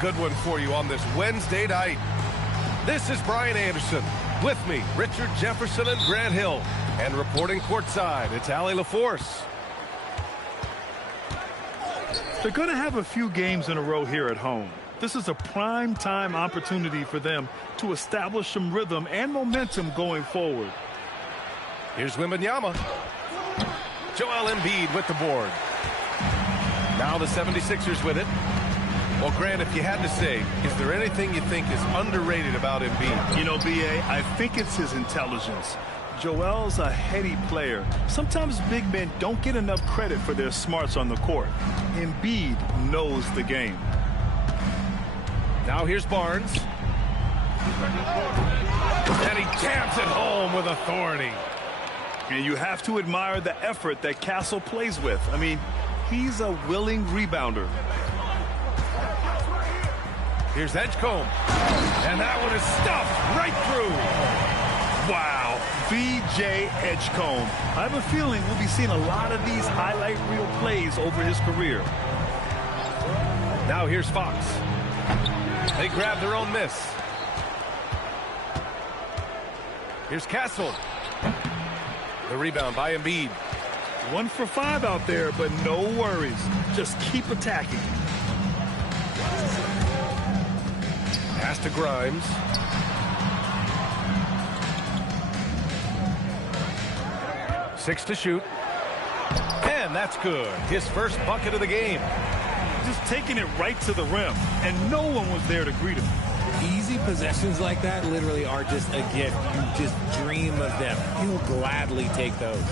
Good one for you on this Wednesday night. This is Brian Anderson. With me, Richard Jefferson and Grant Hill. And reporting courtside, it's Allie LaForce. They're going to have a few games in a row here at home. This is a prime time opportunity for them to establish some rhythm and momentum going forward. Here's Wembanyama. Joel Embiid with the board. Now the 76ers with it. Well, Grant, if you had to say, is there anything you think is underrated about Embiid? You know, B.A., I think it's his intelligence. Joel's a heady player. Sometimes big men don't get enough credit for their smarts on the court. Embiid knows the game. Now here's Barnes. And he jams it home with authority. And you have to admire the effort that Castle plays with. I mean, he's a willing rebounder. Here's Edgecombe. And that one is stuffed right through. Wow, B.J. Edgecombe. I have a feeling we'll be seeing a lot of these highlight reel plays over his career. Now here's Fox. They grab their own miss. Here's Castle. The rebound by Embiid. 1 for 5 out there, but no worries. Just keep attacking. Pass to Grimes. Six to shoot. And that's good. His first bucket of the game. Just taking it right to the rim, and no one was there to greet him. Easy possessions like that literally are just a gift. You just dream of them. He'll gladly take those.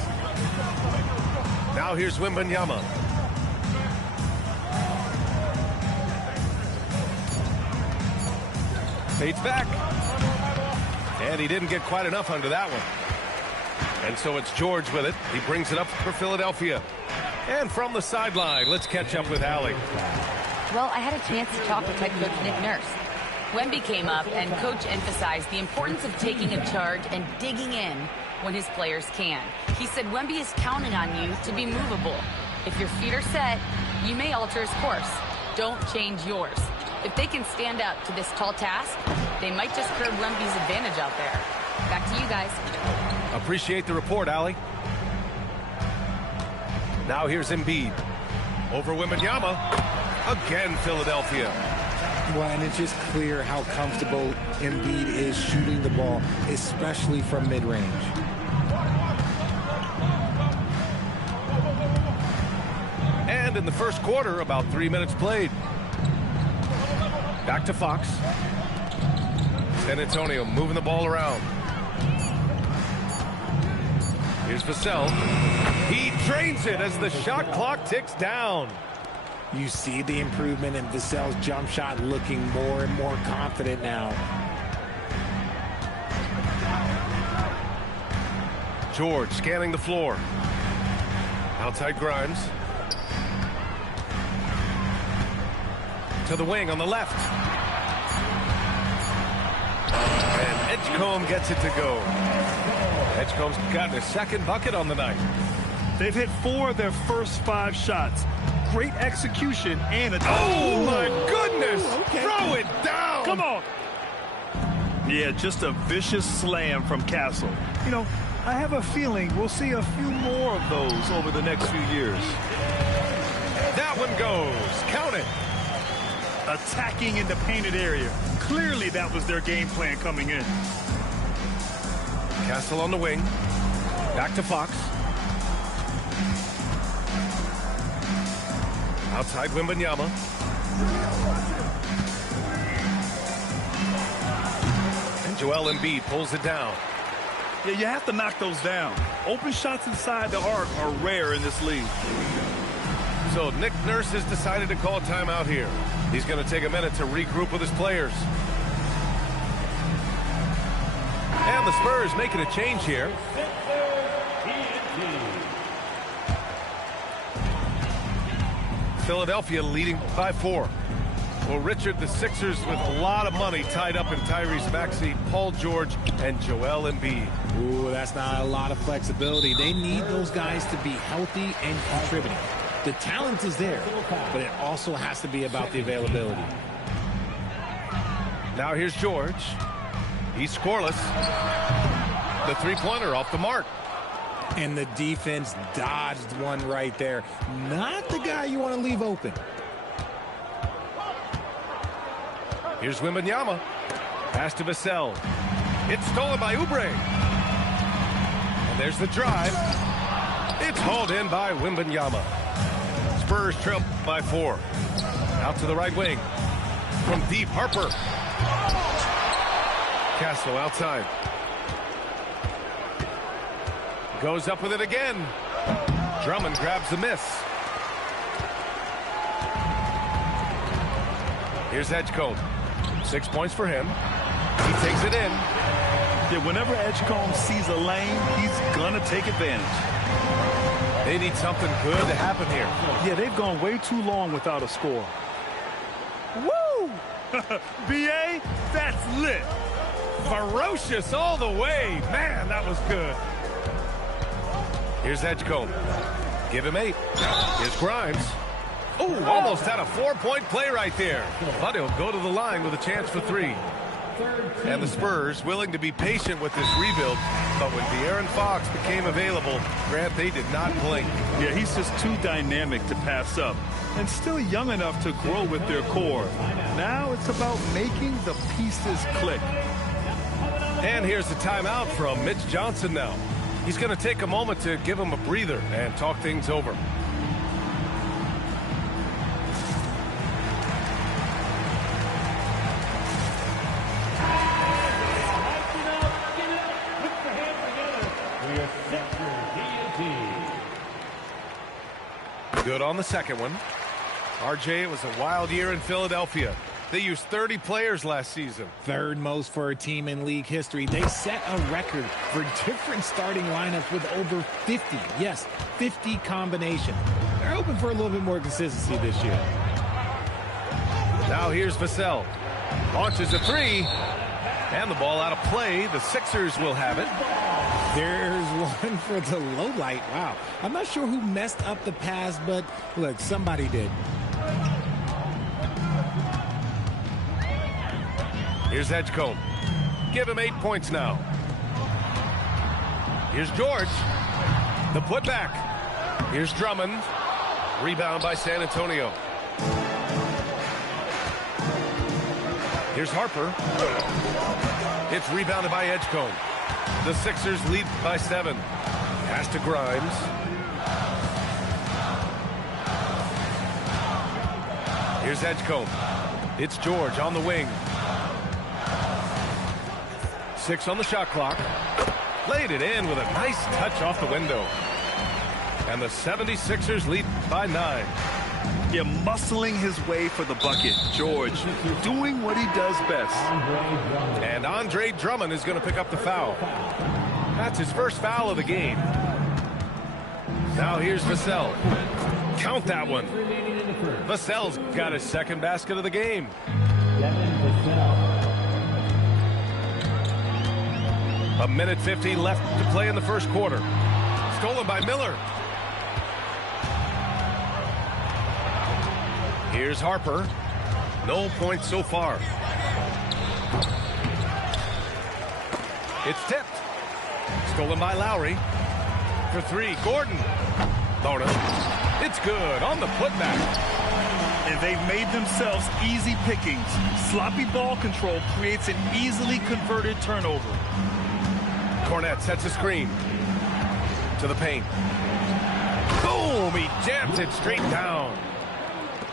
Now here's Wembanyama. Fades back. And he didn't get quite enough under that one. And so it's George with it. He brings it up for Philadelphia. And from the sideline, let's catch up with Allie. Well, I had a chance to talk with head coach Nick Nurse. Wemby came up, and Coach emphasized the importance of taking a charge and digging in when his players can. He said Wemby is counting on you to be movable. If your feet are set, you may alter his course. Don't change yours. If they can stand up to this tall task, they might just curb Wemby's advantage out there. Back to you guys. Appreciate the report, Allie. Now here's Embiid. Over Wembanyama. Again, Philadelphia. Well, and it's just clear how comfortable Embiid is shooting the ball, especially from mid-range. And in the first quarter, about 3 minutes played. Back to Fox. San Antonio moving the ball around. Here's Vassell. He drains it as the shot clock ticks down. You see the improvement in Vassell's jump shot, looking more and more confident now. George scanning the floor. Outside Grimes. To the wing on the left. And Edgecombe gets it to go. Edgecombe's gotten his second bucket on the night. They've hit 4 of their first 5 shots. Great execution and a... Oh, my goodness! Okay. Throw it down! Come on! Yeah, just a vicious slam from Castle. You know, I have a feeling we'll see a few more of those over the next few years. That one goes. Count it. Attacking in the painted area. Clearly that was their game plan coming in. Castle on the wing. Back to Fox. Outside Wembanyama. And Joel Embiid pulls it down. Yeah, you have to knock those down. Open shots inside the arc are rare in this league. So Nick Nurse has decided to call timeout here. He's going to take a minute to regroup with his players. And the Spurs making a change here. Philadelphia leading by 4. Well, Richard, the Sixers with a lot of money tied up in Tyrese Maxey, Paul George, and Joel Embiid. Ooh, that's not a lot of flexibility. They need those guys to be healthy and contributing. The talent is there, but it also has to be about the availability. Now here's George. He's scoreless. The three-pointer off the mark. And the defense dodged one right there. Not the guy you want to leave open. Here's Wembanyama. Pass to Vassell. It's stolen by Oubre. And there's the drive. It's hauled in by Wembanyama. Spurs trail by 4. Out to the right wing. From deep, Harper. Castle outside. Goes up with it again. Drummond grabs the miss. Here's Edgecombe. 6 points for him. He takes it in. Yeah, whenever Edgecombe sees a lane, he's gonna take advantage. They need something good to happen here. Yeah, they've gone way too long without a score. Woo! BA, that's lit. Ferocious all the way. Man, that was good. Here's Edgecombe. Give him 8. Here's Grimes. Oh, almost had a 4-point play right there. But he'll go to the line with a chance for 3. And the Spurs willing to be patient with this rebuild. But when De'Aaron Fox became available, Grant, they did not blink. Yeah, he's just too dynamic to pass up. And still young enough to grow with their core. Now it's about making the pieces click. And here's the timeout from Mitch Johnson now. He's going to take a moment to give him a breather and talk things over. Good on the second one. RJ, it was a wild year in Philadelphia. They used 30 players last season. Third most for a team in league history. They set a record for different starting lineups with over 50. Yes, 50 combination. They're hoping for a little bit more consistency this year. Now here's Vassell. Launches a 3. And the ball out of play. The Sixers will have it. There's one for the low light. Wow. I'm not sure who messed up the pass, but look, somebody did. Here's Edgecombe. Give him 8 points now. Here's George. The putback. Here's Drummond. Rebound by San Antonio. Here's Harper. It's rebounded by Edgecombe. The Sixers lead by 7. Pass to Grimes. Here's Edgecombe. It's George on the wing. 6 on the shot clock. Laid it in with a nice touch off the window. And the 76ers lead by 9. Yeah, muscling his way for the bucket. George doing what he does best. And Andre Drummond is going to pick up the foul. That's his first foul of the game. Now here's Vassell. Count that one. Vassell's got his second basket of the game. A minute 50 left to play in the first quarter. Stolen by Miller. Here's Harper. No points so far. It's tipped. Stolen by Lowry. For 3, Gordon. Bonus. It's good on the putback. And they've made themselves easy pickings. Sloppy ball control creates an easily converted turnover. Cornette sets a screen. To the paint. Boom! He jams it straight down.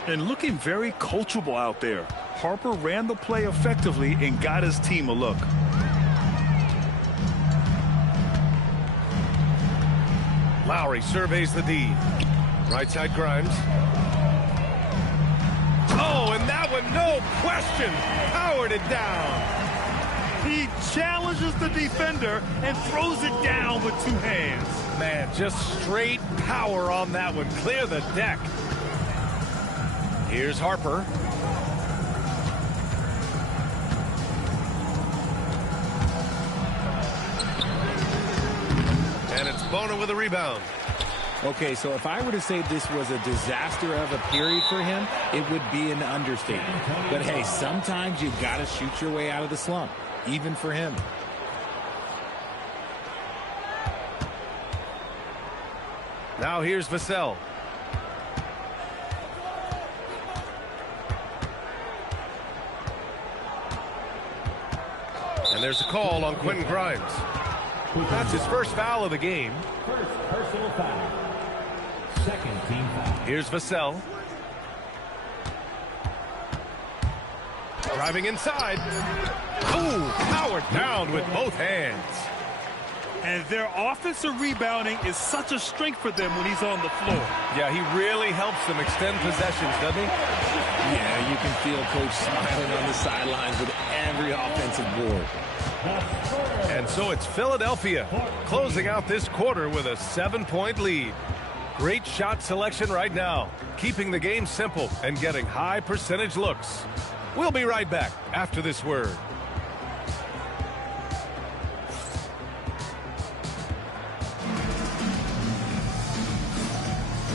And looking very coachable out there. Harper ran the play effectively and got his team a look. Lowry surveys the D. Right side Grimes. Oh, and that one, no question, powered it down. He challenges the defender and throws it down with 2 hands. Man, just straight power on that one. Clear the deck. Here's Harper. And it's Bona with a rebound. Okay, so if I were to say this was a disaster of a period for him, it would be an understatement. But hey, sometimes you got to shoot your way out of the slump, even for him. Now here's Vassell. And there's a call on Quentin Grimes. That's his first foul of the game. First personal foul. Second team foul. Here's Vassell. Driving inside. Ooh, powered down with both hands. And their offensive rebounding is such a strength for them when he's on the floor. Yeah, he really helps them extend possessions, doesn't he? Yeah, you can feel Coach smiling on the sidelines with every offensive board. And so it's Philadelphia closing out this quarter with a 7-point lead. Great shot selection right now, keeping the game simple and getting high percentage looks. We'll be right back after this word.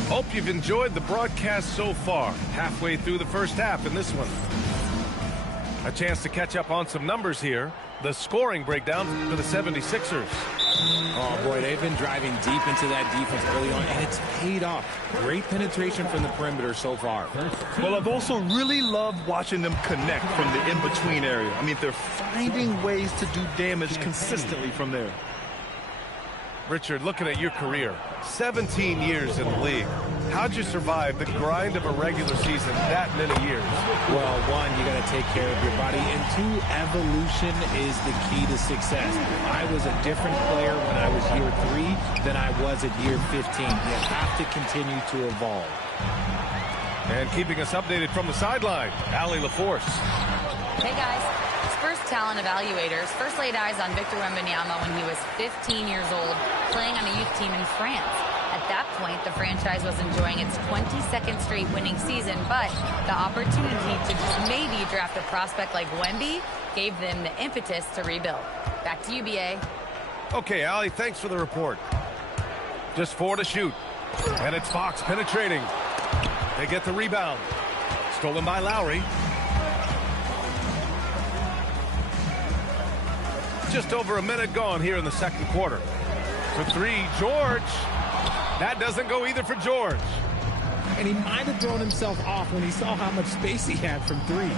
Hope you've enjoyed the broadcast so far. Halfway through the first half in this one. A chance to catch up on some numbers here. The scoring breakdown for the 76ers. Oh, boy, they've been driving deep into that defense early on, and it's paid off. Great penetration from the perimeter so far. Well, I've also really loved watching them connect from the in-between area. I mean, they're finding ways to do damage consistently from there. Richard, looking at your career, 17 years in the league. How'd you survive the grind of a regular season that many years? Well, one, you got to take care of your body, and two, evolution is the key to success. I was a different player when I was year 3 than I was at year 15. You have to continue to evolve. And keeping us updated from the sideline, Allie LaForce. Hey, guys. Spurs talent evaluators first laid eyes on Victor Wembanyama when he was 15 years old, playing on a youth team in France. At that point, the franchise was enjoying its 22nd straight winning season, but the opportunity to maybe draft a prospect like Wemby gave them the impetus to rebuild. Back to you, BA. Okay, Allie, thanks for the report. Just 4 to shoot. And it's Fox penetrating. They get the rebound. Stolen by Lowry. Just over a minute gone here in the second quarter. For 3, George. That doesn't go either for George. And he might have thrown himself off when he saw how much space he had from 3.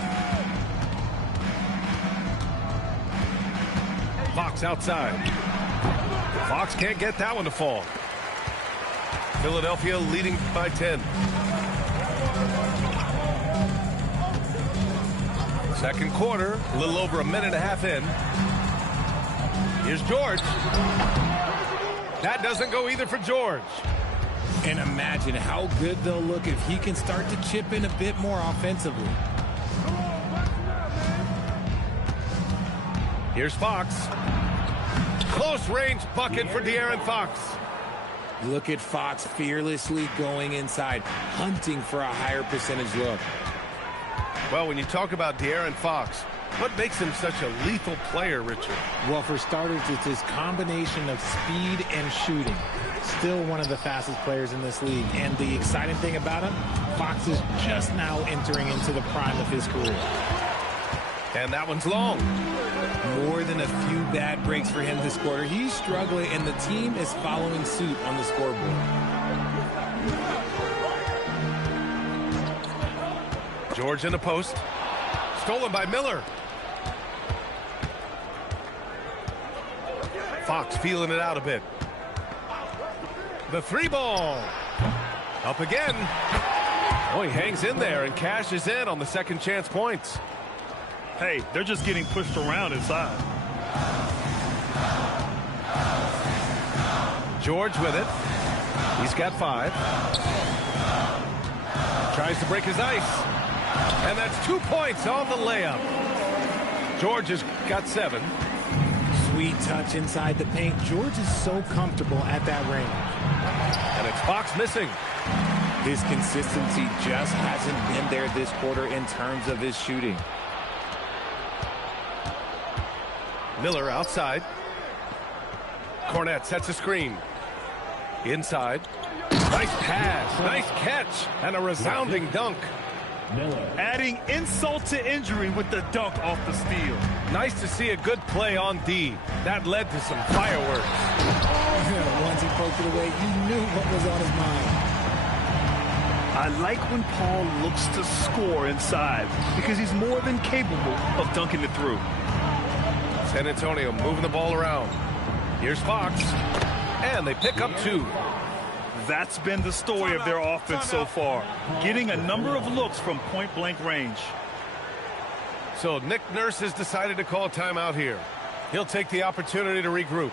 Fox outside. Fox can't get that one to fall. Philadelphia leading by 10. Second quarter, a little over a minute and a half in. Here's George. That doesn't go either for George. And imagine how good they'll look if he can start to chip in a bit more offensively. Here's Fox. Close range bucket for De'Aaron Fox. Look at Fox fearlessly going inside, hunting for a higher percentage look. Well, when you talk about De'Aaron Fox, what makes him such a lethal player, Richard? Well, for starters, it's his combination of speed and shooting. Still one of the fastest players in this league. And the exciting thing about him, Fox is just now entering into the prime of his career. And that one's long. More than a few bad breaks for him this quarter. He's struggling, and the team is following suit on the scoreboard. George in the post. Stolen by Miller. Fox feeling it out a bit. The 3 ball. Up again. Oh, he hangs in there and cashes in on the second chance points. Hey, they're just getting pushed around inside. George with it. He's got 5. Tries to break his ice. And that's 2 points on the layup. George has got 7. Sweet touch inside the paint. George is so comfortable at that range. And it's Fox missing. His consistency just hasn't been there this quarter in terms of his shooting. Miller outside. Cornette sets a screen. Inside. Nice pass, nice catch, and a resounding dunk. Adding insult to injury with the dunk off the steal. Nice to see a good play on D. That led to some fireworks. Once he poked it away, you knew what was on his mind. I like when Paul looks to score inside because he's more than capable of dunking it through. San Antonio moving the ball around. Here's Fox, and they pick up 2. That's been the story of their offense so far, getting a number of looks from point-blank range. So Nick Nurse has decided to call a timeout here. He'll take the opportunity to regroup.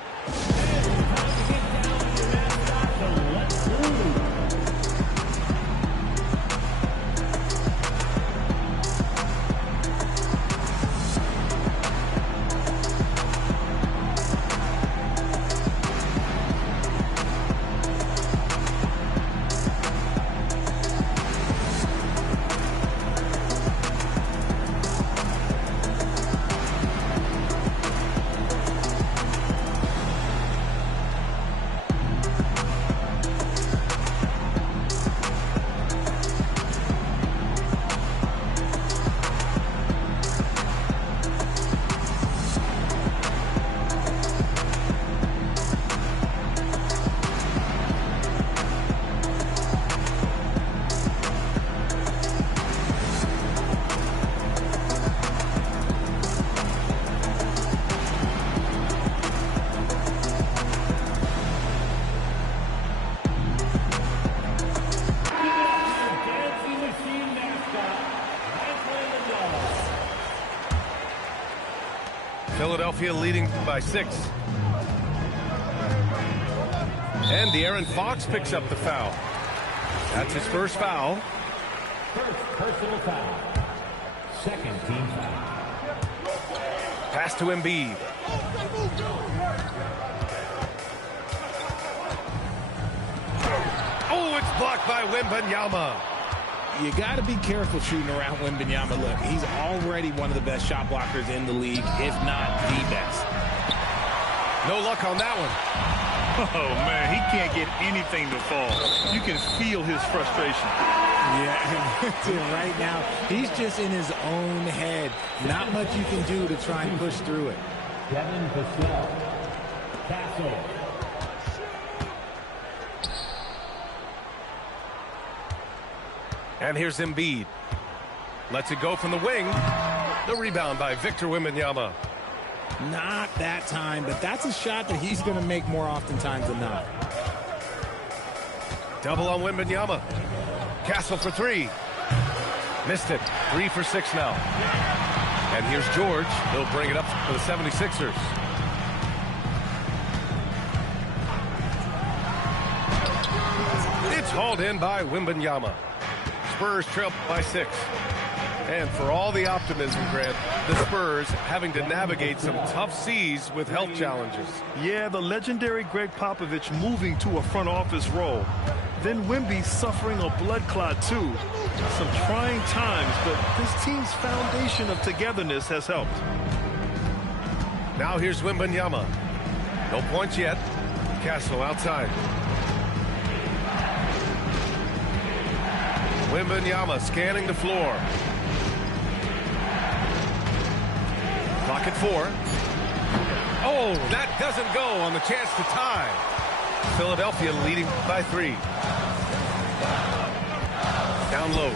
Philadelphia leading by 6. And De'Aaron Fox picks up the foul. That's his first foul. First personal foul. Second team foul. Pass to Embiid. Oh, it's blocked by Wembanyama. You got to be careful shooting around Wembanyama. Look, he's already one of the best shot blockers in the league, if not the best. No luck on that one. Oh, man, he can't get anything to fall. You can feel his frustration. Yeah, right now, he's just in his own head. Not much you can do to try and push through it. Devin Vassell. Castle. And here's Embiid. Lets it go from the wing. The rebound by Victor Wembanyama. Not that time, but that's a shot that he's going to make more oftentimes than not. Double on Wembanyama. Castle for 3. Missed it. 3 for 6 now. And here's George. He'll bring it up for the 76ers. It's hauled in by Wembanyama. Spurs trail by 6. And for all the optimism, Grant, the Spurs having to navigate some tough seas with health challenges. Yeah, the legendary Greg Popovich moving to a front office role. Then Wemby suffering a blood clot, too. Some trying times, but this team's foundation of togetherness has helped. Now here's Wembanyama. No points yet. Castle outside. Wembanyama scanning the floor. Clock at 4. Oh, that doesn't go on the chance to tie. Philadelphia leading by 3. Down low.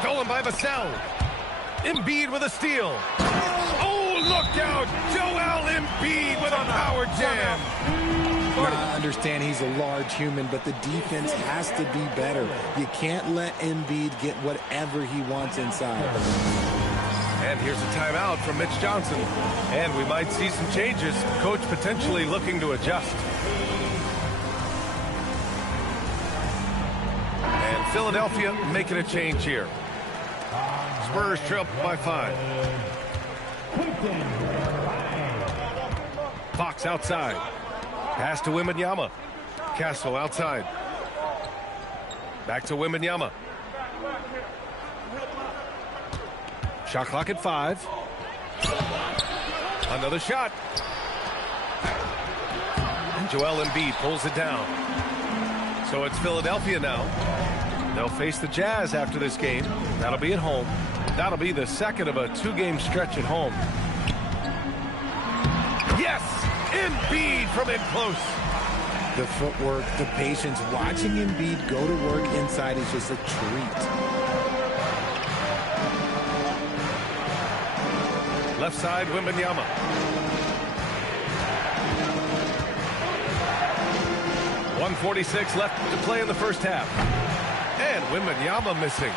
Stolen by Vassell. Embiid with a steal. Oh, look out. Joel Embiid with a power jam. I understand he's a large human, but the defense has to be better. You can't let Embiid get whatever he wants inside. And here's a timeout from Mitch Johnson. And we might see some changes. Coach potentially looking to adjust. And Philadelphia making a change here. Spurs trail by 5. Fox outside. Pass to Wembanyama. Castle outside. Back to Wembanyama. Shot clock at 5. Another shot. And Joel Embiid pulls it down. So it's Philadelphia now. They'll face the Jazz after this game. That'll be at home. That'll be the second of a 2-game stretch at home. Yes! Embiid from in close. The footwork, the patience, watching Embiid go to work inside is just a treat. Left side, Wembanyama. .146 left to play in the first half. And Wembanyama missing.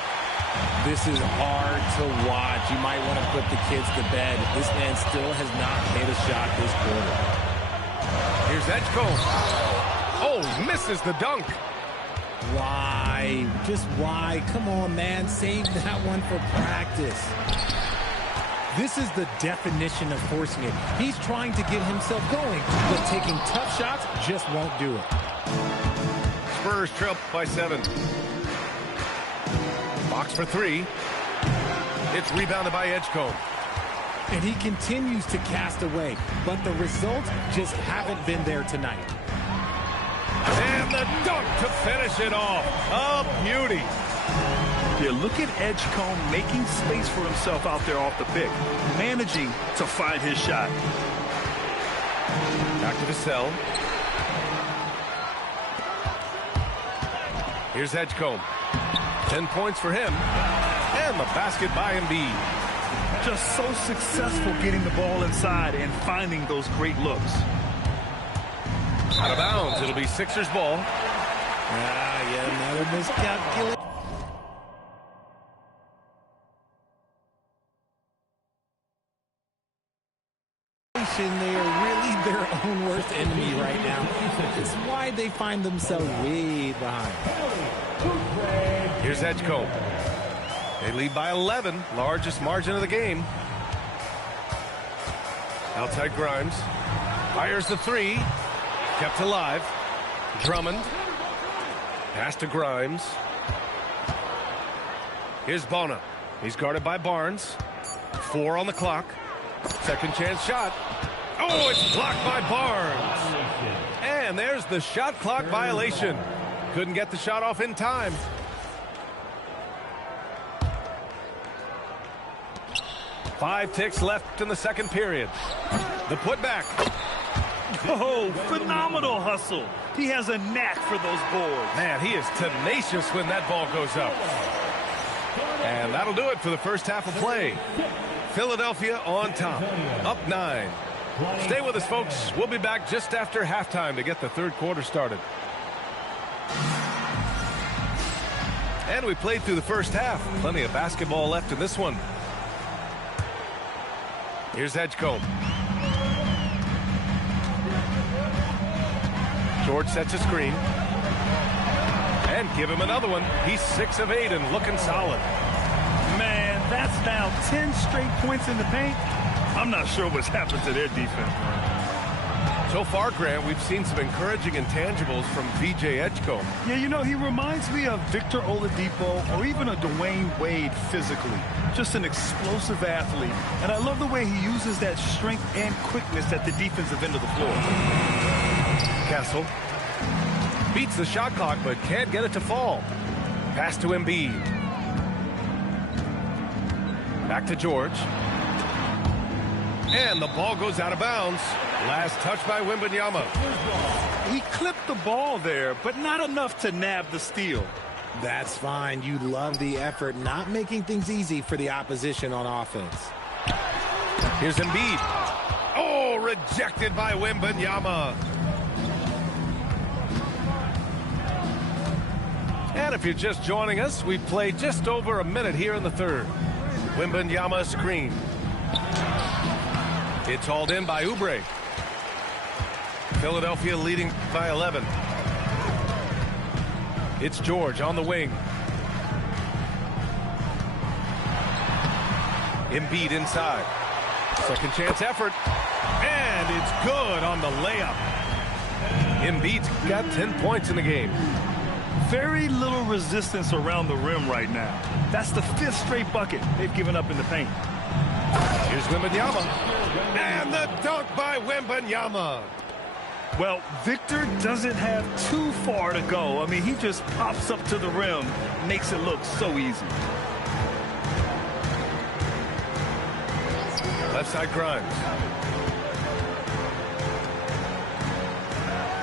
This is hard to watch. You might want to put the kids to bed. This man still has not made a shot this quarter. Here's Edgecombe. Oh, misses the dunk. Why? Just why? Come on, man. Save that one for practice. This is the definition of forcing it. He's trying to get himself going, but taking tough shots just won't do it. Spurs trail by 7. Box for 3. It's rebounded by Edgecombe. And he continues to cast away, but the results just haven't been there tonight. And the dunk to finish it off. A beauty. Yeah, look at Edgecombe making space for himself out there off the pick, managing to find his shot. Back to the cell. Here's Edgecombe. 10 points for him. And the basket by Embiid. Just so successful getting the ball inside and finding those great looks. Out of bounds. It'll be Sixers ball. Yeah, another miscalculation. They are really their own worst enemy right now. It's why they find themselves way behind. Here's Edgecombe. They lead by 11, largest margin of the game. Outside Grimes. Fires the 3. Kept alive. Drummond. Pass to Grimes. Here's Bona. He's guarded by Barnes. 4 on the clock. Second chance shot. Oh, it's blocked by Barnes. And there's the shot clock violation. Couldn't get the shot off in time. Five ticks left in the second period. The putback. Oh, phenomenal hustle. He has a knack for those boards. Man, he is tenacious when that ball goes up. And that'll do it for the first half of play. Philadelphia on top, up 9. Stay with us, folks. We'll be back just after halftime to get the third quarter started. And we played through the first half. Plenty of basketball left in this one. Here's Edgecombe. George sets a screen. And give him another one. He's 6 of 8 and looking solid. Man, that's now 10 straight points in the paint. I'm not sure what's happened to their defense. So far, Grant, we've seen some encouraging intangibles from VJ Edgecombe. Yeah, you know, he reminds me of Victor Oladipo or even a Dwayne Wade physically. Just an explosive athlete. And I love the way he uses that strength and quickness at the defensive end of the floor. Castle beats the shot clock but can't get it to fall. Pass to Embiid. Back to George. And the ball goes out of bounds. Last touch by Wembanyama. He clipped the ball there, but not enough to nab the steal. That's fine. You love the effort, not making things easy for the opposition on offense. Here's Embiid. Oh, rejected by Wembanyama. And if you're just joining us, we've played just over a minute here in the third. Wembanyama screen. It's hauled in by Oubre. Philadelphia leading by 11. It's George on the wing. Embiid inside. Second chance effort. And it's good on the layup. Embiid's got 10 points in the game. Very little resistance around the rim right now. That's the 5th straight bucket they've given up in the paint. Here's Wembanyama. And the dunk by Wembanyama. Well, Victor doesn't have too far to go. I mean, he just pops up to the rim, makes it look so easy. Left side Grimes.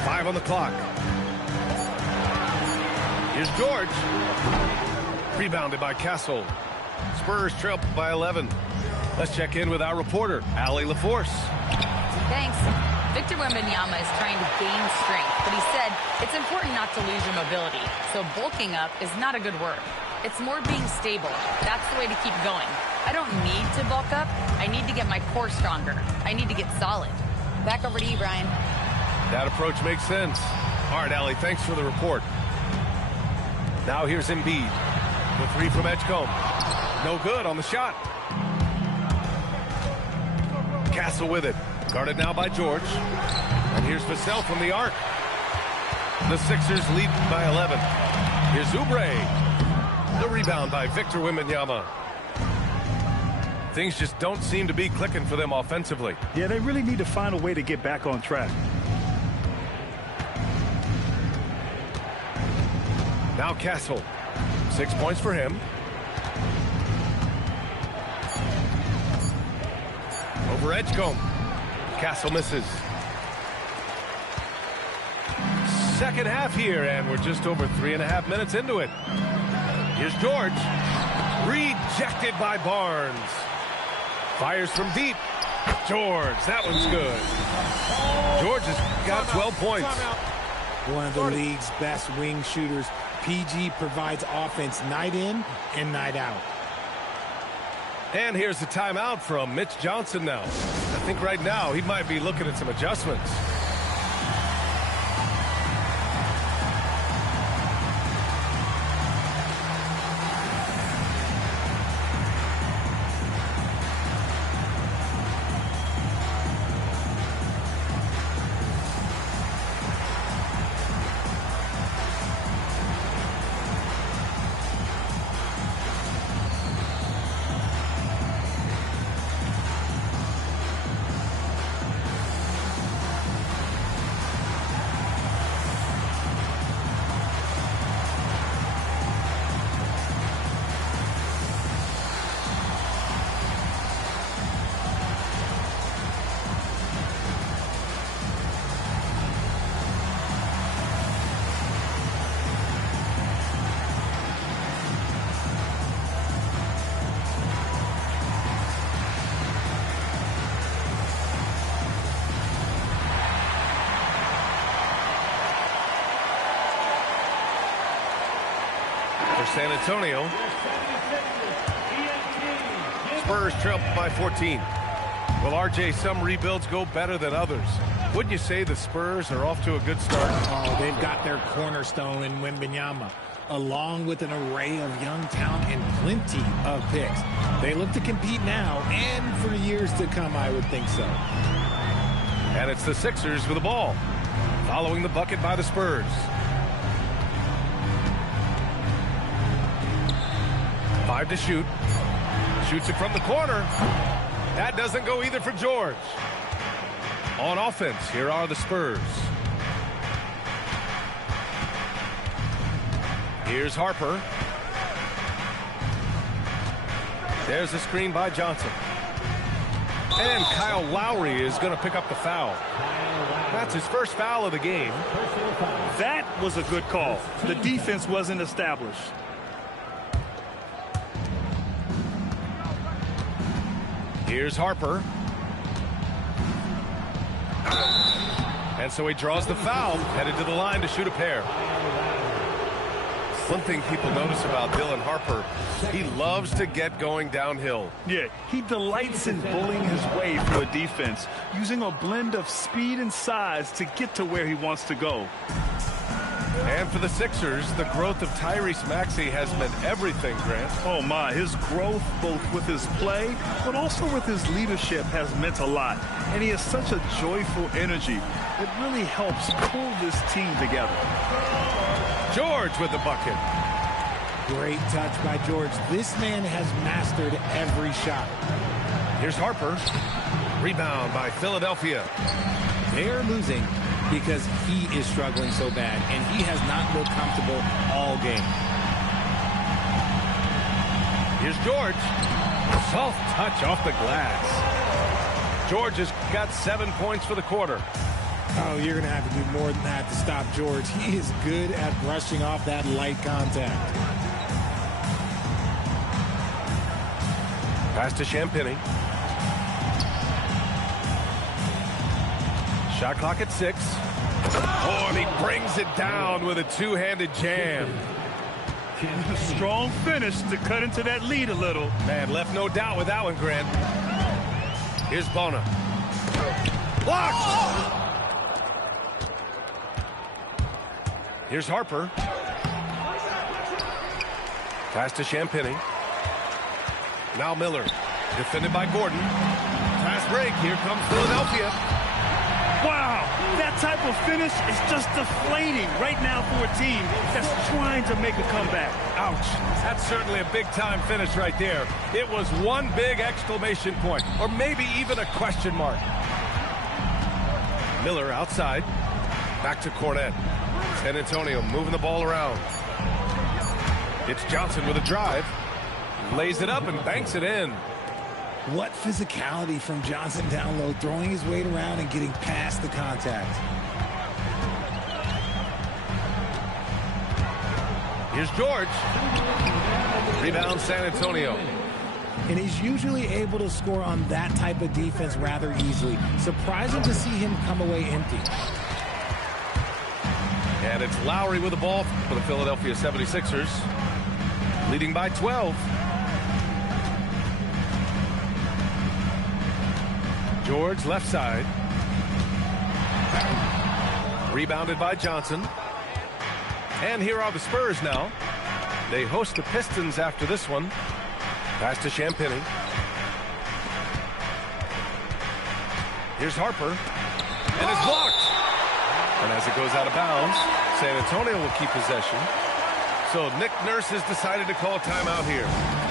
5 on the clock. Here's George. Rebounded by Castle. Spurs trail by 11. Let's check in with our reporter, Allie LaForce. Thanks. Victor Wembanyama is trying to gain strength, but he said it's important not to lose your mobility. So bulking up is not a good word. It's more being stable. That's the way to keep going. I don't need to bulk up. I need to get my core stronger. I need to get solid. Back over to you, Brian. That approach makes sense. All right, Allie, thanks for the report. Now here's Embiid. The three from Edgecombe. No good on the shot. Castle with it. Guarded now by George. And here's Vassell from the arc. The Sixers lead by 11. Here's Oubre. The rebound by Victor Wembanyama. Things just don't seem to be clicking for them offensively. Yeah, they really need to find a way to get back on track. Now Castle. 6 points for him. Over Edgecombe. Castle misses. Second half here, and we're just over 3.5 minutes into it. Here's George. Rejected by Barnes. Fires from deep. George, that one's good. George has got 12 points. One of the league's best wing shooters. PG provides offense night in and night out. And here's the timeout from Mitch Johnson now. I think right now he might be looking at some adjustments. For San Antonio, Spurs trail by 14. Well, RJ, some rebuilds go better than others. Wouldn't you say the Spurs are off to a good start? Oh, they've got their cornerstone in Wembanyama, along with an array of young talent and plenty of picks. They look to compete now and for years to come, I would think so. And it's the Sixers with the ball, following the bucket by the Spurs. 5 to shoot. Shoots it from the corner. That doesn't go either for George. On offense, here are the Spurs. Here's Harper. There's a screen by Johnson. And Kyle Lowry is going to pick up the foul. That's his first foul of the game. That was a good call. The defense wasn't established. Here's Harper. And so he draws the foul, headed to the line to shoot a pair. One thing people notice about Dylan Harper, he loves to get going downhill. Yeah, he delights in bullying his way through a defense, using a blend of speed and size to get to where he wants to go. And for the Sixers, the growth of Tyrese Maxey has meant everything, Grant. Oh my, his growth both with his play but also with his leadership has meant a lot. And he has such a joyful energy. It really helps pull this team together. George with the bucket. Great touch by George. This man has mastered every shot. Here's Harper. Rebound by Philadelphia. They're losing because he is struggling so bad, and he has not looked comfortable all game. Here's George. Soft touch off the glass. George has got 7 points for the quarter. Oh, you're going to have to do more than that to stop George. He is good at brushing off that light contact. Pass to Champagny. Shot clock at 6. Oh, and he brings it down with a two-handed jam. Strong finish to cut into that lead a little. Man, left no doubt with that one, Grant. Here's Bona. Blocked! Here's Harper. Pass to Champagny. Now Miller. Defended by Gordon. Fast break. Here comes Philadelphia. Wow, that type of finish is just deflating right now for a team that's trying to make a comeback. Ouch. That's certainly a big-time finish right there. It was one big exclamation point, or maybe even a question mark. Miller outside. Back to Cornette. San Antonio moving the ball around. It's Johnson with a drive. Lays it up and banks it in. What physicality from Johnson down low, throwing his weight around and getting past the contact. Here's George. Rebound San Antonio. And he's usually able to score on that type of defense rather easily. Surprising to see him come away empty. And it's Lowry with the ball for the Philadelphia 76ers. Leading by 12. George left side. Rebounded by Johnson. And here are the Spurs now. They host the Pistons after this one. Pass to Champagny. Here's Harper. And it's blocked. And as it goes out of bounds, San Antonio will keep possession. So Nick Nurse has decided to call timeout here.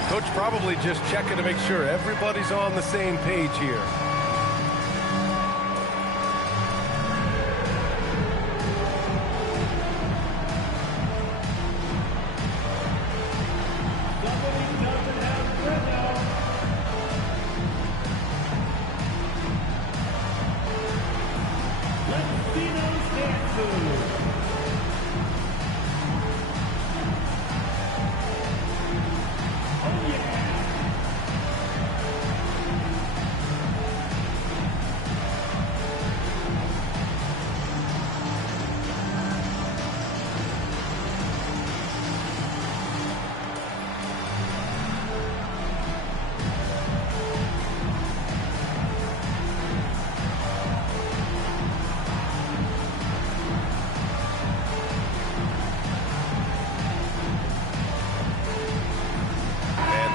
Coach probably just checking to make sure everybody's on the same page here.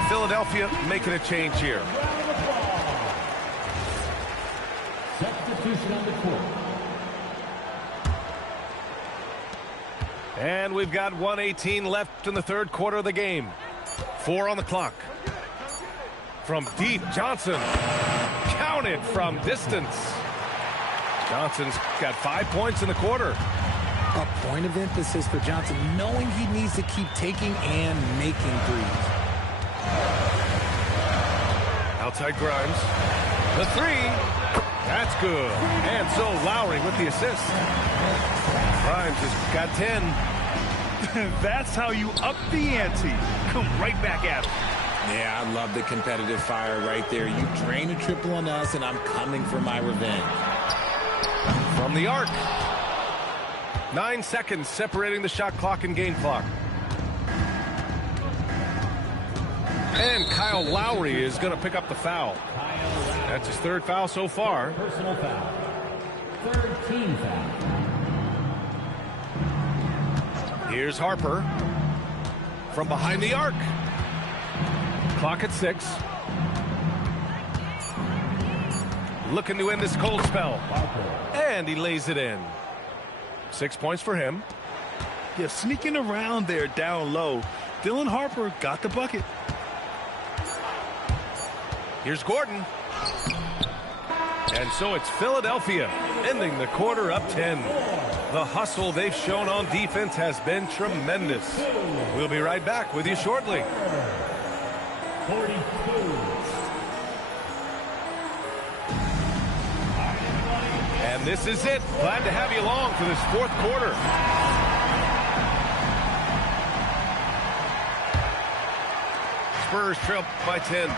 Philadelphia making a change here. Substitution on the court. And we've got 1:18 left in the third quarter of the game. 4 on the clock. From deep, Johnson. Counted from distance. Johnson's got 5 points in the quarter. A point of emphasis for Johnson, knowing he needs to keep taking and making threes. Outside Grimes. The three. That's good. And so Lowry with the assist. Grimes has got 10. That's how you up the ante. Come right back at him. Yeah, I love the competitive fire right there. You drain a triple on us, and I'm coming for my revenge. From the arc. 9 seconds separating the shot clock and game clock. And Kyle Lowry is going to pick up the foul. That's his third foul so far. Personal foul. Third team foul. Here's Harper from behind the arc. Clock at 6. Looking to end this cold spell. And he lays it in. 6 points for him. Yeah, sneaking around there down low. Dylan Harper got the bucket. Here's Gordon. And so it's Philadelphia ending the quarter up 10. The hustle they've shown on defense has been tremendous. We'll be right back with you shortly. 42. And this is it. Glad to have you along for this fourth quarter. Spurs trail by 10.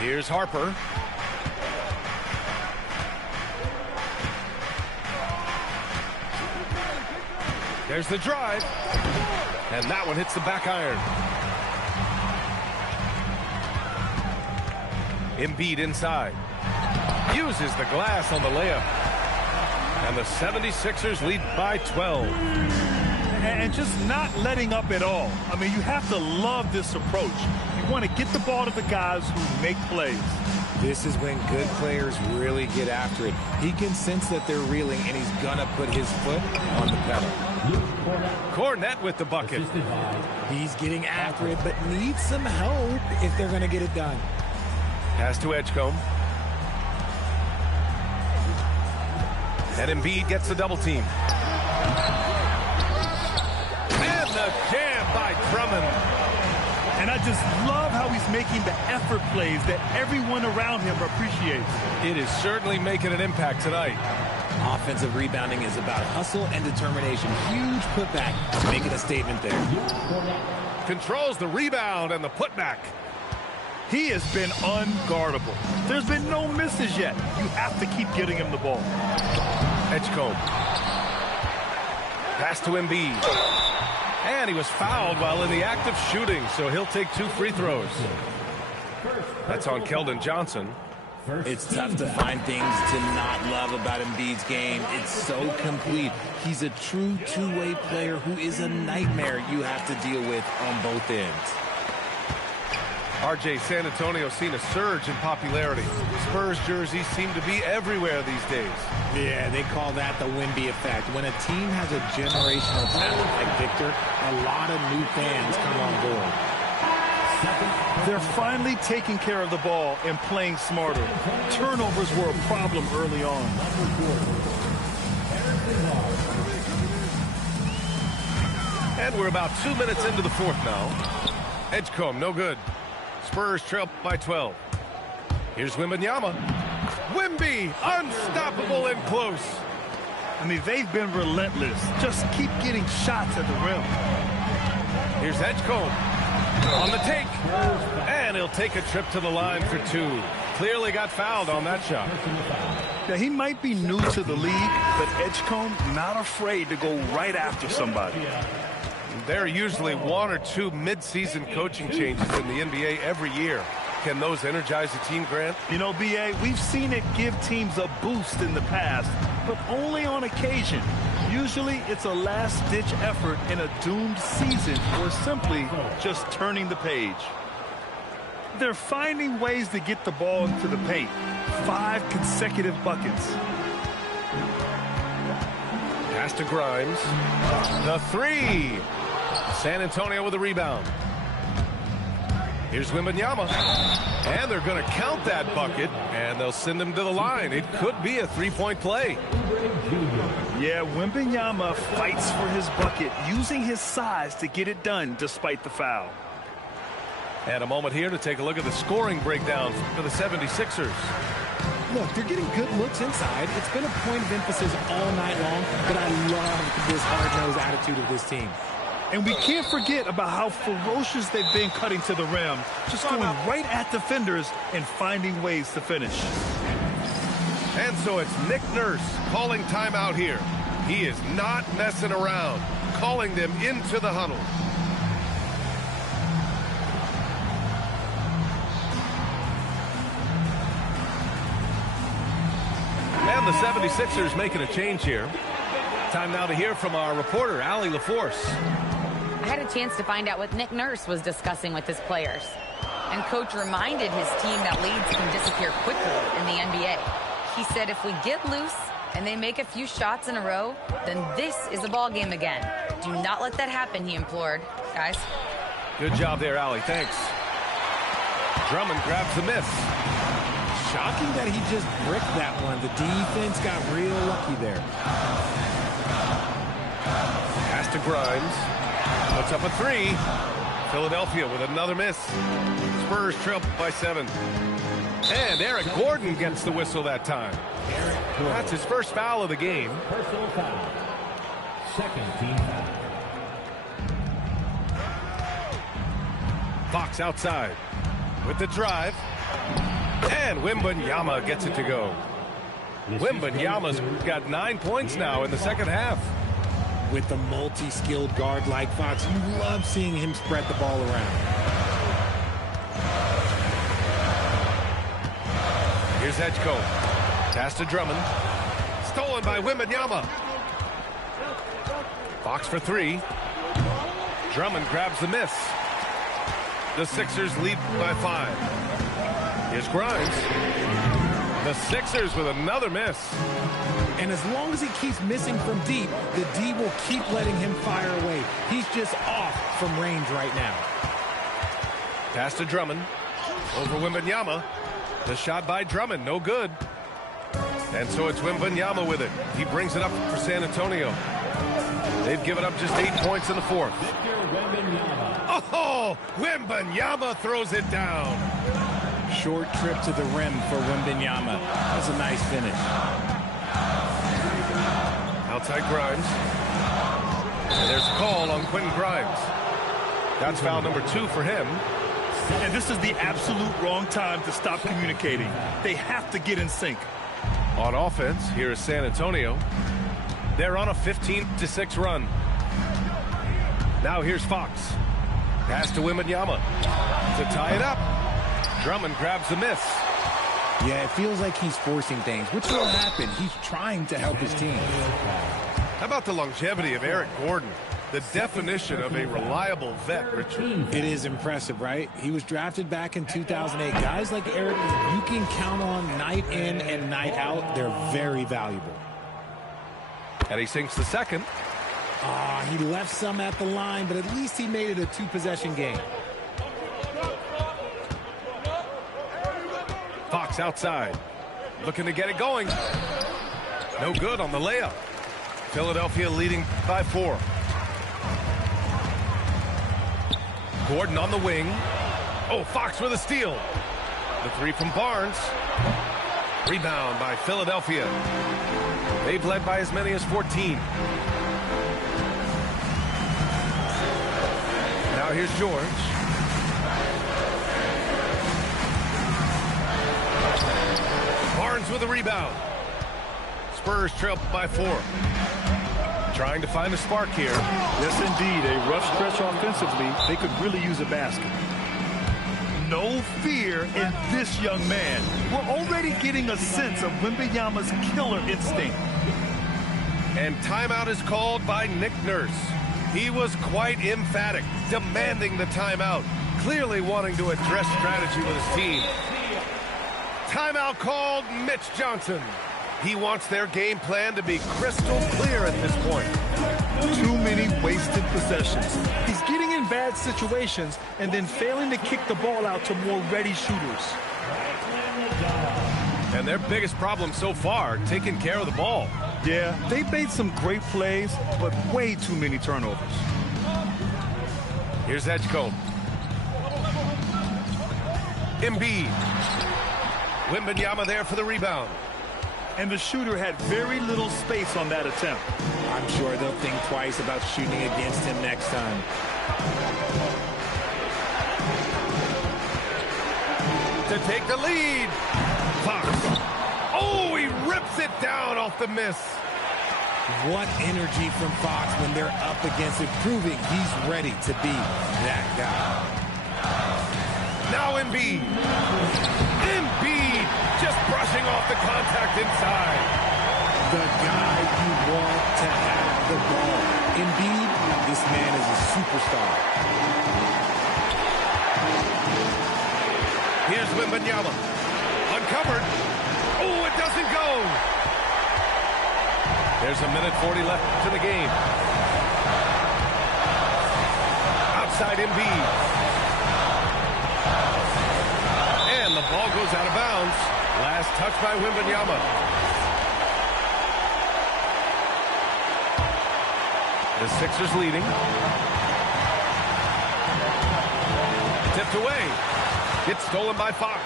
Here's Harper. There's the drive. And that one hits the back iron. Embiid inside. Uses the glass on the layup. And the 76ers lead by 12. And just not letting up at all. I mean, you have to love this approach. You want to get the ball to the guys who make plays. This is when good players really get after it. He can sense that they're reeling, and he's going to put his foot on the pedal. Cornette with the bucket. He's getting after it, but needs some help if they're going to get it done. Pass to Edgecombe. And Embiid gets the double team. And the jam by Drummond. And I just love how he's making the effort plays that everyone around him appreciates. It is certainly making an impact tonight. Offensive rebounding is about hustle and determination. Huge putback, making a statement there. Controls the rebound and the putback. He has been unguardable. There's been no misses yet. You have to keep getting him the ball. Edgecombe. Pass to Embiid. And he was fouled while in the act of shooting, so he'll take 2 free throws. That's on Keldon Johnson. It's tough to find things to not love about Embiid's game. It's so complete. He's a true two-way player who is a nightmare you have to deal with on both ends. RJ, San Antonio's seen a surge in popularity. Spurs jerseys seem to be everywhere these days. Yeah, they call that the Wemby effect. When a team has a generational talent like Victor, a lot of new fans come on board. They're finally taking care of the ball and playing smarter. Turnovers were a problem early on. And we're about 2 minutes into the fourth now. Edgecombe, no good. Spurs trail by 12. Here's Wembanyama. Wemby, unstoppable and close. I mean, they've been relentless. Just keep getting shots at the rim. Here's Edgecombe on the take. And he'll take a trip to the line for 2. Clearly got fouled on that shot. Now, he might be new to the league, but Edgecombe not afraid to go right after somebody. There are usually 1 or 2 mid-season coaching changes in the NBA every year. Can those energize a team, Grant? You know, B.A., we've seen it give teams a boost in the past, but only on occasion. Usually it's a last-ditch effort in a doomed season or simply just turning the page. They're finding ways to get the ball into the paint. 5 consecutive buckets. Pass to Grimes. The 3. San Antonio with a rebound. Here's Wembanyama. And they're going to count that bucket, and they'll send him to the line. It could be a 3-point play. Yeah, Wembanyama fights for his bucket, using his size to get it done despite the foul. And a moment here to take a look at the scoring breakdown for the 76ers. Look, they're getting good looks inside. It's been a point of emphasis all night long, but I love this hard-nosed attitude of this team. And we can't forget about how ferocious they've been cutting to the rim, just going right at defenders and finding ways to finish. And so it's Nick Nurse calling timeout here. He is not messing around, calling them into the huddle. And the 76ers making a change here. Time now to hear from our reporter, Allie LaForce. I had a chance to find out what Nick Nurse was discussing with his players. And coach reminded his team that leads can disappear quickly in the NBA. He said if we get loose and they make a few shots in a row, then this is a ball game again. Do not let that happen, he implored. Guys. Good job there, Allie. Thanks. Drummond grabs the miss. Shocking that he just bricked that one. The defense got real lucky there. Pass to Grimes. Puts up a three. Philadelphia with another miss. Spurs trail by 7. And Eric Gordon gets the whistle that time. That's his first foul of the game. Personal foul. Second team foul. Fox outside with the drive. And Wembanyama gets it to go. Wembanyama's got 9 points now in the second half. With a multi-skilled guard like Fox, you love seeing him spread the ball around. Here's Edgecombe. Pass to Drummond. Stolen by Wembanyama. Fox for 3. Drummond grabs the miss. The Sixers lead by 5. Here's Grimes. The Sixers with another miss. And as long as he keeps missing from deep, the D will keep letting him fire away. He's just off from range right now. Pass to Drummond. Over Wembanyama. The shot by Drummond, no good. And so it's Wembanyama with it. He brings it up for San Antonio. They've given up just 8 points in the fourth. Oh, Wembanyama throws it down. Short trip to the rim for Wembanyama. That's a nice finish. Outside Grimes. And there's a call on Quentin Grimes. That's foul number 2 for him. And this is the absolute wrong time to stop communicating. They have to get in sync. On offense, here is San Antonio. They're on a 15-6 run. Now here's Fox. Pass to Wembanyama to tie it up. Drummond grabs the miss. Yeah, it feels like he's forcing things, which will happen. He's trying to help his team. How about the longevity of Eric Gordon? The definition of a reliable vet, Richard. It is impressive, right? He was drafted back in 2008. Guys like Eric, you can count on night in and night out. They're very valuable. And he sinks the second. He left some at the line, but at least he made it a 2-possession game. Fox outside. Looking to get it going. No good on the layup. Philadelphia leading by 4. Gordon on the wing. Oh, Fox with a steal. The 3 from Barnes. Rebound by Philadelphia. They've led by as many as 14. Now here's George. Barnes with a rebound. Spurs trail by 4. Trying to find a spark here. Yes, indeed. A rough stretch offensively. They could really use a basket. No fear in this young man. We're already getting a sense of Wembanyama's killer instinct. And timeout is called by Nick Nurse. He was quite emphatic, demanding the timeout, clearly wanting to address strategy with his team. Timeout called Mitch Johnson. He wants their game plan to be crystal clear at this point. Too many wasted possessions. He's getting in bad situations and then failing to kick the ball out to more ready shooters. And their biggest problem so far, taking care of the ball. Yeah, they made some great plays, but way too many turnovers. Here's Edgecombe. Embiid. Wembanyama there for the rebound. And the shooter had very little space on that attempt. I'm sure they'll think twice about shooting against him next time. To take the lead. Fox. Oh, he rips it down off the miss. What energy from Fox when they're up against it, proving he's ready to be that guy. Now Embiid. Embiid just brushing off the contact inside. The guy you want to have the ball. Embiid, this man is a superstar. Here's Wembanyama. Uncovered. Oh, it doesn't go. There's a minute 40 left to the game. Outside Embiid. And the ball goes out of bounds. Last touch by Wembanyama. The Sixers leading. Tipped away. Gets stolen by Fox.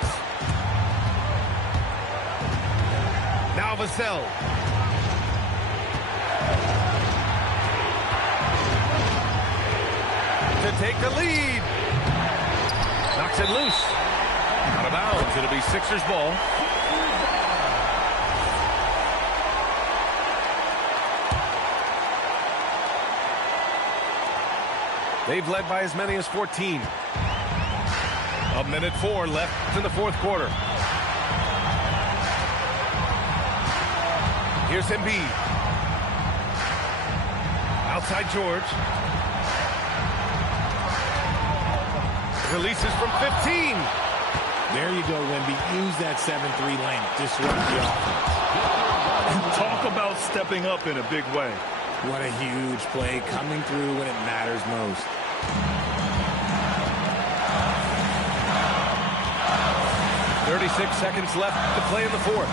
Now Vassell. To take the lead. Knocks it loose. Out of bounds. It'll be Sixers ball. They've led by as many as 14. 1:04 left in the fourth quarter. Here's Embiid. Outside George. Releases from 15. There you go, Wemby. Use that 7-3 lane. Disrupt the offense. Talk about stepping up in a big way. What a huge play, coming through when it matters most. .36 seconds left to play in the fourth.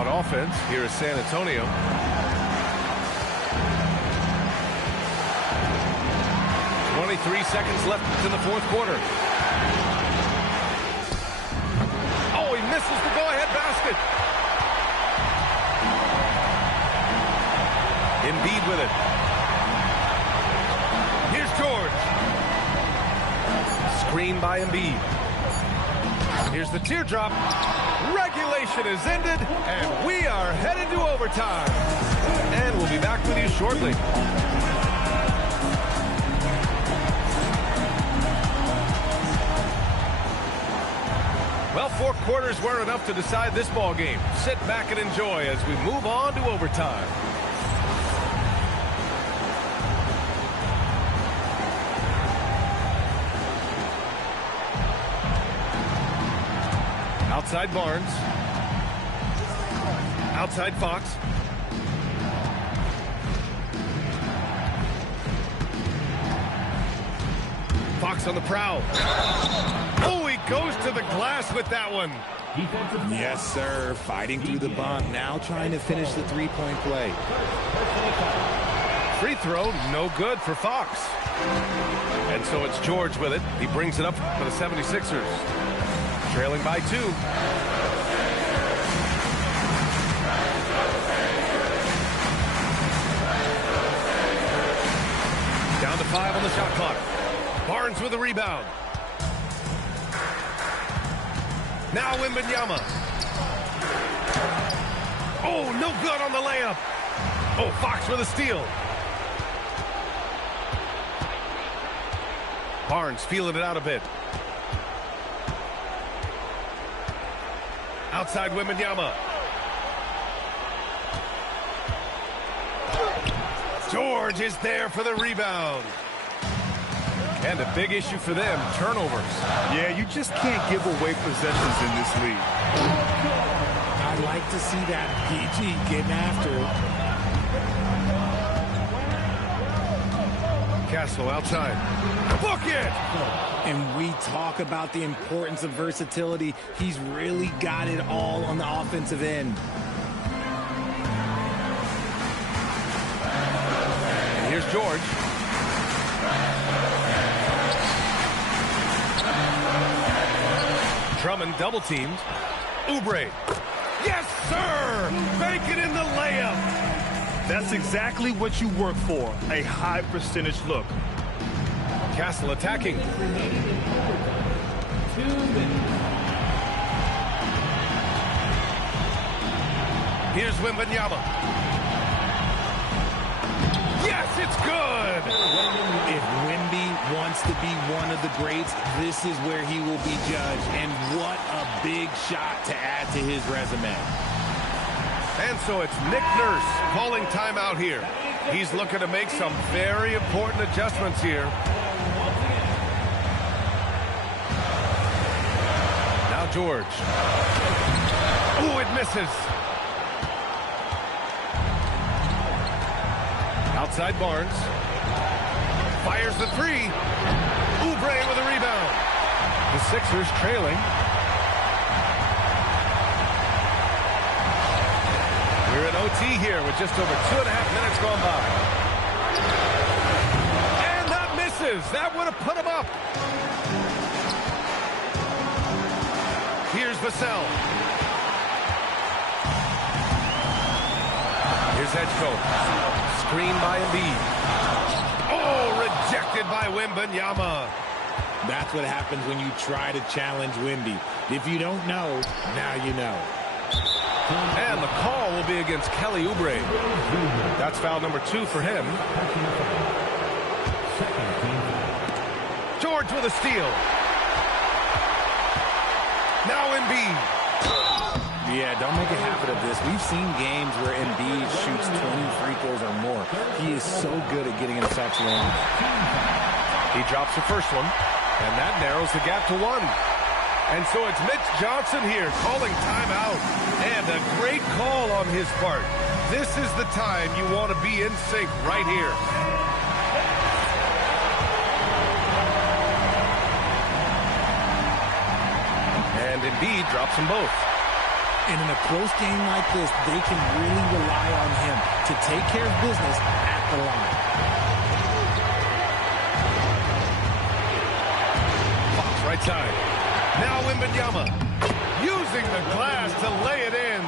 On offense, here is San Antonio. .23 seconds left in the fourth quarter. Oh, he misses the go-ahead basket. Embiid with it. Here's George. Screen by Embiid. Here's the teardrop. Regulation is ended, and we are headed to overtime. And we'll be back with you shortly. Well, 4 quarters weren't enough to decide this ball game. Sit back and enjoy as we move on to overtime. Outside Barnes. Outside Fox. Fox on the prowl. Oh, he goes to the glass with that one. Yes, sir. Fighting through the bump. Now trying to finish the three-point play. Free throw, no good for Fox. And so it's George with it. He brings it up for the 76ers. Trailing by 2. Down to 5 on the shot clock. Barnes with a rebound. Now Wembanyama. Oh, no good on the layup. Oh, Fox with a steal. Barnes feeling it out a bit. Outside Wembanyama. George is there for the rebound. And a big issue for them, turnovers. Yeah, you just can't give away possessions in this league. I'd like to see that PG getting after it. Castle outside. Book it! And we talk about the importance of versatility. He's really got it all on the offensive end. And here's George. Drummond double teamed. Oubre. Yes, sir! Bank it in the layup. That's exactly what you work for, a high percentage look. Castle attacking. Here's Wembanyama. Yes, it's good! If Wemby wants to be one of the greats, this is where he will be judged. And what a big shot to add to his resume. And so it's Nick Nurse calling timeout here. He's looking to make some very important adjustments here. Now George. Oh, it misses. Outside Barnes. Fires the 3. Oubre with a rebound. The Sixers trailing. We're in OT here with just over 2.5 minutes gone by. And that misses. That would have put him up. Here's Vassell. Here's Edgecombe. Screen by Embiid. Oh, rejected by Wembanyama. That's what happens when you try to challenge Wemby. If you don't know, now you know. And the call will be against Kelly Oubre. That's foul number 2 for him. George with a steal. Now Embiid. Yeah, don't make a habit of this. We've seen games where Embiid shoots 20 free throws or more. He is so good at getting himself to the line. He drops the first one, and that narrows the gap to 1. And so it's Mitch Johnson here calling timeout. And a great call on his part. This is the time you want to be in sync right here. And Embiid drops them both. And in a close game like this, they can really rely on him to take care of business at the line. Fox right side. Now Wembanyama using the glass to lay it in.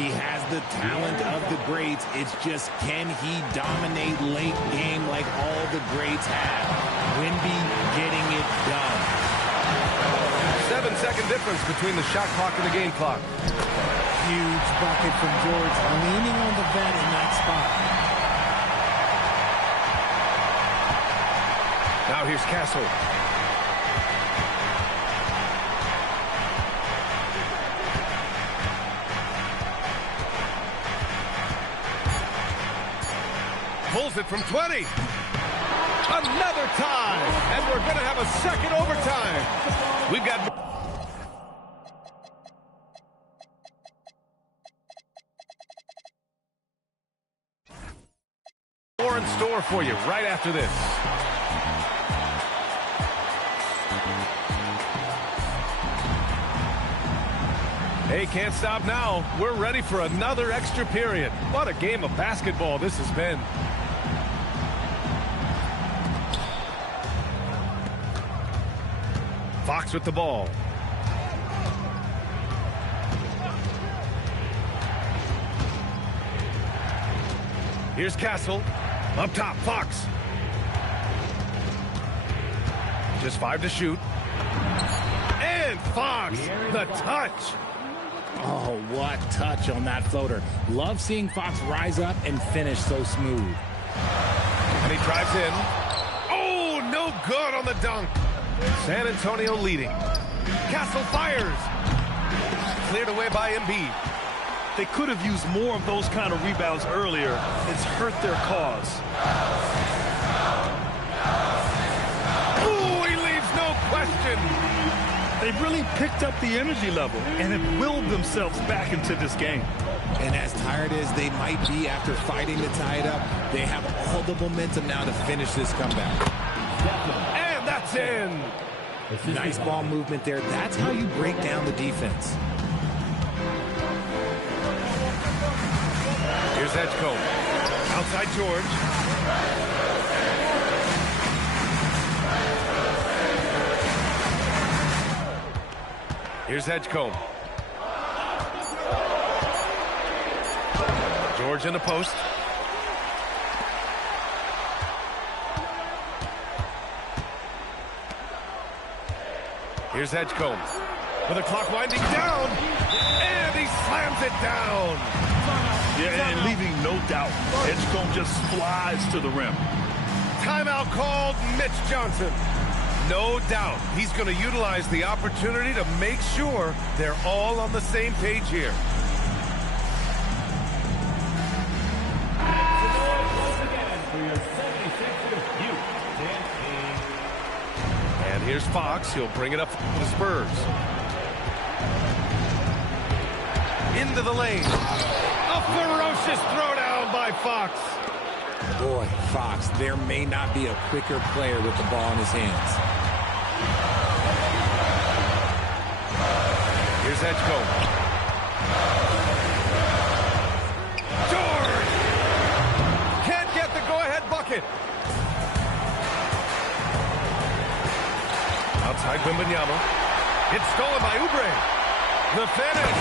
He has the talent of the greats. It's just, can he dominate late game like all the greats have? Wemby getting it done. 7-second difference between the shot clock and the game clock. Huge bucket from George, leaning on the vet in that spot. Now here's Castle. Pulls it from 20. Another tie. And we're going to have a second overtime. We've got... more in store for you right after this. Hey, can't stop now. We're ready for another extra period. What a game of basketball this has been. Fox with the ball. Here's Castle. Up top, Fox. Just 5 to shoot. And Fox, the touch. Oh, what touch on that floater. Love seeing Fox rise up and finish so smooth. And he drives in. Oh, no good on the dunk. San Antonio leading. Castle fires. Cleared away by Embiid. They could have used more of those kind of rebounds earlier. It's hurt their cause. Ooh, he leaves no question. They've really picked up the energy level and have willed themselves back into this game. And as tired as they might be after fighting to tie it up, they have all the momentum now to finish this comeback. And that's in. Nice ball movement there. That's how you break down the defense. Here's Edgecombe. Outside George. Here's Edgecombe. George in the post. Here's Edgecombe. With the clock winding down. And he slams it down. Yeah, and leaving no doubt. Edgecombe just flies to the rim. Timeout called. Mitch Johnson. No doubt he's going to utilize the opportunity to make sure they're all on the same page here. And here's Fox. He'll bring it up for the Spurs. Into the lane. A ferocious throwdown by Fox. Boy, Fox, there may not be a quicker player with the ball in his hands. his edge coach. George! Can't get the go-ahead bucket. Outside Wembanyama. It's stolen by Oubre. The finish.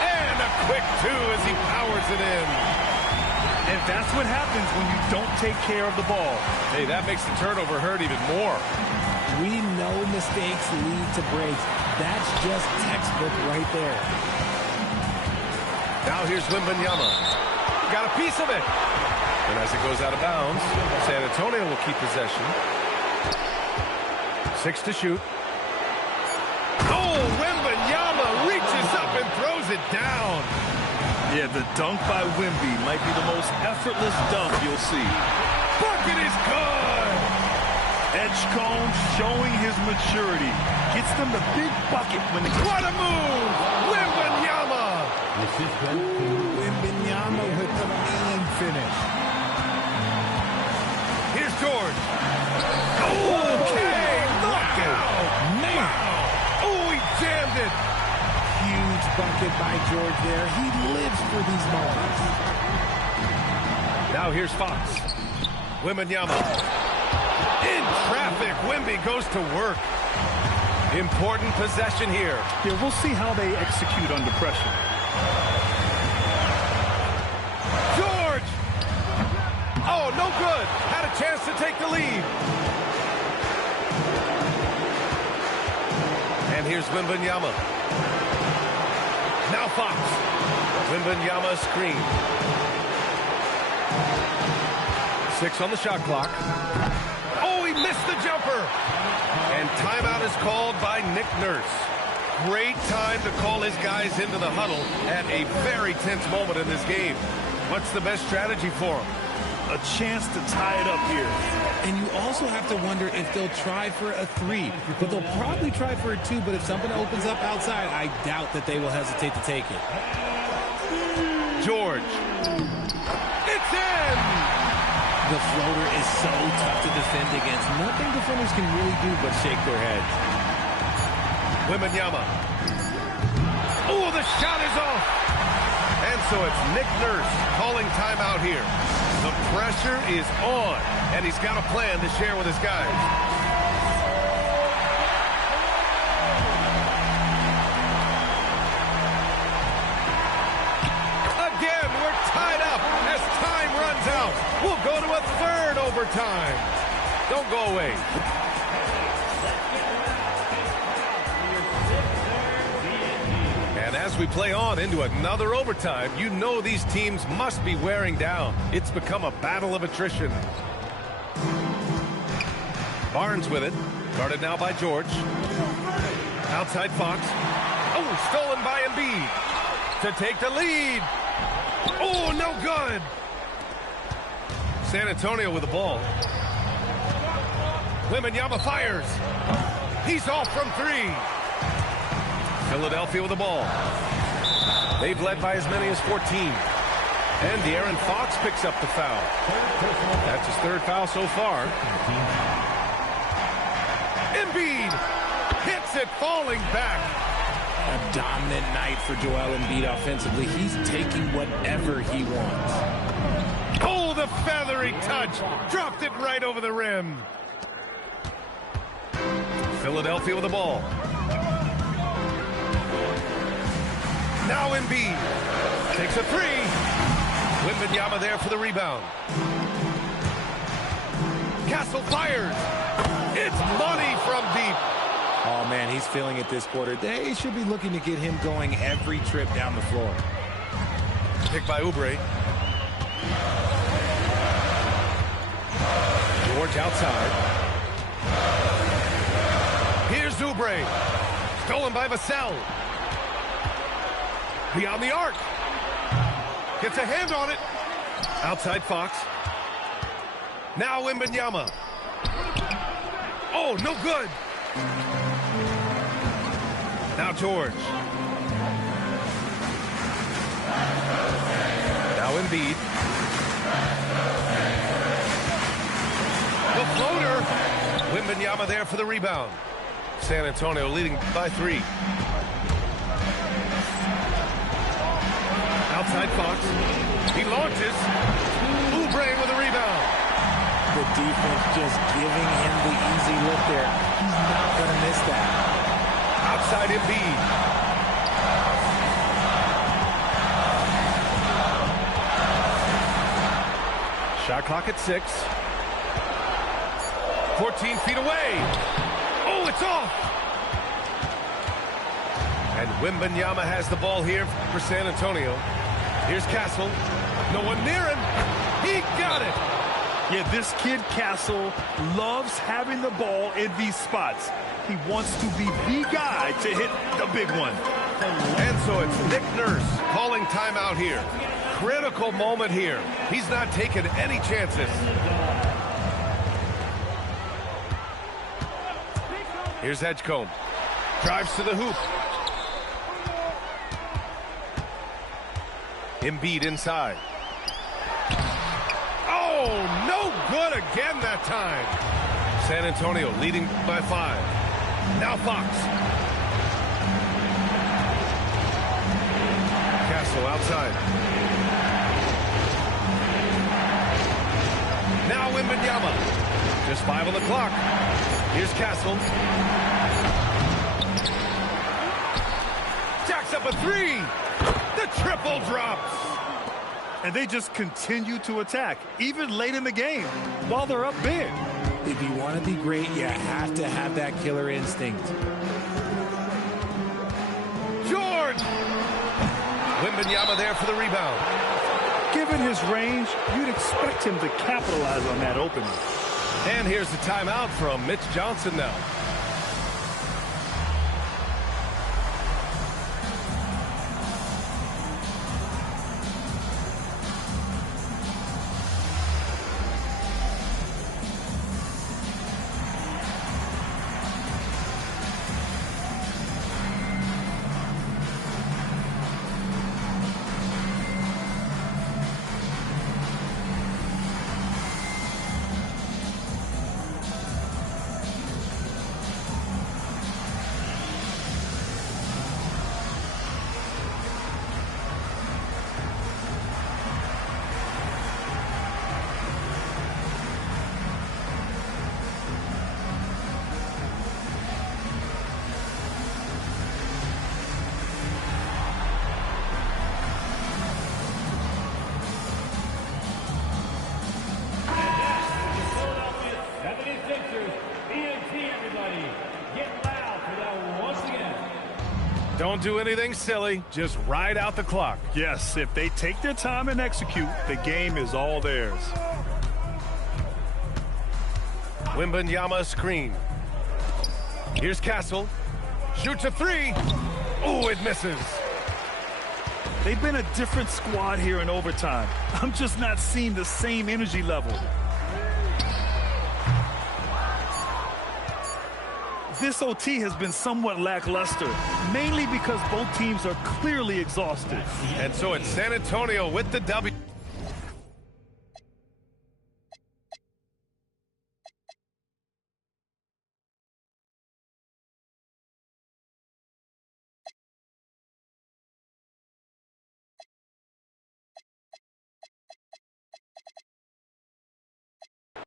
And a quick two as he powers it in. And that's what happens when you don't take care of the ball. Hey, that makes the turnover hurt even more. We know mistakes lead to breaks. That's just textbook right there. Now here's Wembanyama. Got a piece of it. And as it goes out of bounds, San Antonio will keep possession. 6 to shoot. Oh, Wembanyama reaches up and throws it down. Yeah, the dunk by Wemby might be the most effortless dunk you'll see. Bucket is good. Edgecombe showing his maturity. Gets them the big bucket when they... What a move! Wembanyama! Wembanyama with the mean finish. Here's George. Okay, look out! Man! Oh, he jammed it! Huge bucket by George there. He lives for these moments. Now here's Fox. Wembanyama. In traffic, Wemby goes to work. Important possession here. Yeah, we'll see how they execute under pressure. George! Oh, no good. Had a chance to take the lead. And here's Wembanyama. Now Fox. Wembanyama screen. 6 on the shot clock. Oh, he missed the jumper. And timeout is called by Nick Nurse. Great time to call his guys into the huddle at a very tense moment in this game. What's the best strategy for him? A chance to tie it up here. And you also have to wonder if they'll try for a 3. But they'll probably try for a 2. But if something opens up outside, I doubt that they will hesitate to take it. George. It's in! The floater is so tough to defend against. Nothing defenders can really do but shake their heads. Wembanyama. Oh, the shot is off. And so it's Nick Nurse calling timeout here. The pressure is on, and he's got a plan to share with his guys. Again, we're tied up as time runs out. We'll go to a third overtime. Don't go away. And as we play on into another overtime, you know these teams must be wearing down. It's become a battle of attrition. Barnes with it. Guarded now by George. Outside Fox. Oh, stolen by Embiid. To take the lead. Oh, no good. San Antonio with the ball. Wembanyama fires. He's off from 3. Philadelphia with the ball. They've led by as many as 14. And De'Aaron Fox picks up the foul. That's his 3rd foul so far. Embiid hits it, falling back. A dominant night for Joel Embiid offensively. He's taking whatever he wants. Oh, the feathery touch. Dropped it right over the rim. Philadelphia with the ball. Now Embiid takes a 3. Wembanyama there for the rebound. Castle fires. It's money from deep. Oh, man, he's feeling it this quarter. They should be looking to get him going every trip down the floor. Picked by Oubre. George outside. Here's Oubre. Stolen by Vassell. Beyond the arc. Gets a hand on it. Outside Fox. Now Wembanyama. Oh, no good. Now George. Now Embiid. The floater. Wembanyama there for the rebound. San Antonio leading by 3. Outside Fox. He launches. Oubre with a rebound. The defense just giving him the easy look there. He's not going to miss that. Outside Embiid. Shot clock at 6. 14 feet away. Oh, it's off. And Wembanyama has the ball here for San Antonio. Here's Castle. No one near him. He got it. Yeah, this kid Castle loves having the ball in these spots. He wants to be the guy to hit the big one. And so it's Nick Nurse calling timeout here. Critical moment here. He's not taking any chances. Here's Edgecombe. Drives to the hoop. Embiid inside. Oh, no good again that time. San Antonio leading by 5. Now Fox. Castle outside. Now Wembanyama. Just 5 on the clock. Here's Castle. Jacks up a 3. The triple drops. And they just continue to attack, even late in the game, while they're up big. If you want to be great, you have to have that killer instinct. George! Wembanyama there for the rebound. Given his range, you'd expect him to capitalize on that opening. And here's the timeout from Mitch Johnson now. Don't do anything silly. Just ride out the clock. Yes, if they take their time and execute, the game is all theirs. Wembanyama screen. Here's Castle. Shoots a 3. Oh, it misses. They've been a different squad here in overtime. I'm just not seeing the same energy level. This OT has been somewhat lackluster, mainly because both teams are clearly exhausted. And so it's San Antonio with the W.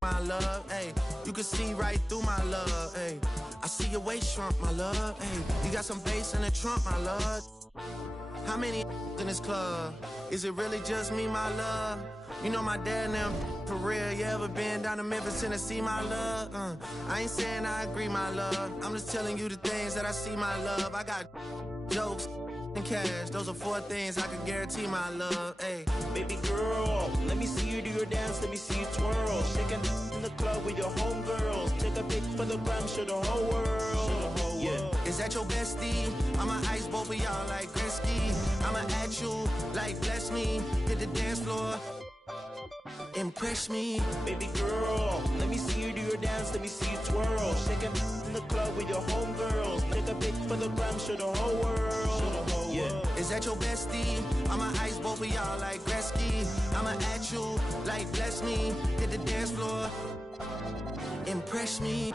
My love, hey, you can see right through my love, hey. I see your waist shrunk, my love, hey. You got some bass in the trunk, my love. How many in this club? Is it really just me, my love? You know my dad and them, for real. You ever been down to Memphis, Tennessee, my love? I ain't saying I agree, my love. I'm just telling you the things that I see, my love. I got jokes and cash. Those are 4 things I can guarantee, my love, hey. Baby girl, let me see you do your dance, let me see you twirl. Shaking in the club with your homegirls. Take a pic for the gram, show the whole world. Yeah. Is that your bestie? I'ma ice both of y'all like Gretzky. I'ma at you like bless me. Hit the dance floor, impress me. Baby girl, let me see you do your dance, let me see you twirl. Shaking in the club with your homegirls. Take a pic for the gram, show the whole world. Yeah. Is that your bestie? I'ma ice both of y'all like Gretzky. I'ma at you like bless me. Hit the dance floor, impress me.